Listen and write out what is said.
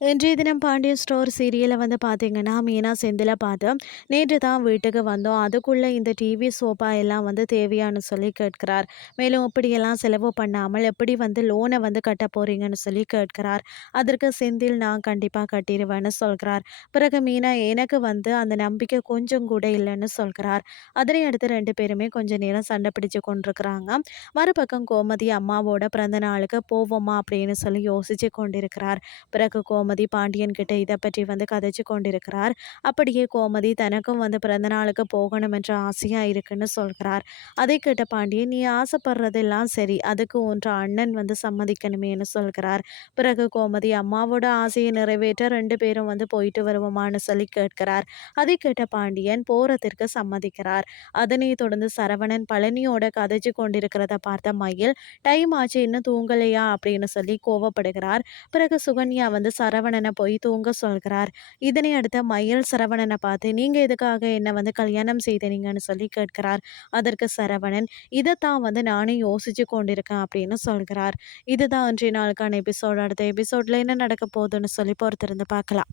இன்றைய தினம் பாண்டியன் ஸ்டோர் சீரியலை வந்து பார்த்தீங்கன்னா மீனா செந்தில பார்த்து நேற்று தான் வீட்டுக்கு வந்தோம். அதுக்குள்ளே இந்த டிவி சோஃபா எல்லாம் வந்து தேவையான்னு சொல்லி கேட்கிறார். மேலும் இப்படியெல்லாம் செலவு பண்ணாமல் எப்படி வந்து லோனை வந்து கட்ட போறீங்கன்னு சொல்லி கேட்கிறார். அதற்கு செந்தில் நான் கண்டிப்பாக கட்டிடுவேன்னு சொல்கிறார். பிறகு மீனா எனக்கு வந்து அந்த நம்பிக்கை கொஞ்சம் கூட இல்லைன்னு சொல்கிறார். அதனை அடுத்து ரெண்டு பேருமே கொஞ்சம் நேரம் சண்டை பிடிச்சு கொண்டிருக்கிறாங்க. மறுபக்கம் கோமதி அம்மாவோட பிறந்த நாளுக்கு போவோமா அப்படின்னு சொல்லி யோசிச்சு கொண்டிருக்கிறார். பிறகு கோமதி கோமதி பாண்டியன் கிட்ட இதை பற்றி வந்து கதைச்சு கொண்டிருக்கிறார். அப்படியே கோமதி தனக்கும் வந்து பிறந்த நாளுக்கு போகணும் என்ற ஆசையா இருக்குன்னு சொல்கிறார். அதை கேட்ட பாண்டியன் நீ ஆசைப்படுறதெல்லாம் சரி அதுக்கு ஒன்று அண்ணன் வந்து சம்மதிக்கணுமேனு சொல்கிறார். பிறகு கோமதி அம்மாவோட ஆசையை நிறைவேற்ற ரெண்டு பேரும் வந்து போயிட்டு வருவோமான்னு சொல்லி கேட்கிறார். அதை கேட்ட பாண்டியன் போறதற்கு சம்மதிக்கிறார். அதனை தொடர்ந்து சரவணன் பழனியோட கதைச்சு கொண்டிருக்கிறத பார்த்த மயில் டைம் ஆச்சு இன்னும் தூங்கலையா? அப்படின்னு சொல்லி கோவப்படுகிறார். பிறகு சுகன்யா வந்து சரவ சரவணனை போய் தூங்க சொல்கிறார். இதனை அடுத்த மயில் சரவணனை பார்த்து நீங்கள் எதுக்காக என்னை வந்து கல்யாணம் செய்தனீங்கன்னு சொல்லி கேட்கிறார். அதற்கு சரவணன் இதை தான் வந்து நானே யோசிச்சு கொண்டிருக்கேன் அப்படின்னு சொல்கிறார். இதுதான் அன்றைய நாளுக்கான எபிசோட். அடுத்த எபிசோடில் என்ன நடக்க போகுதுன்னு சொல்லி பொறுத்திருந்து பார்க்கலாம்.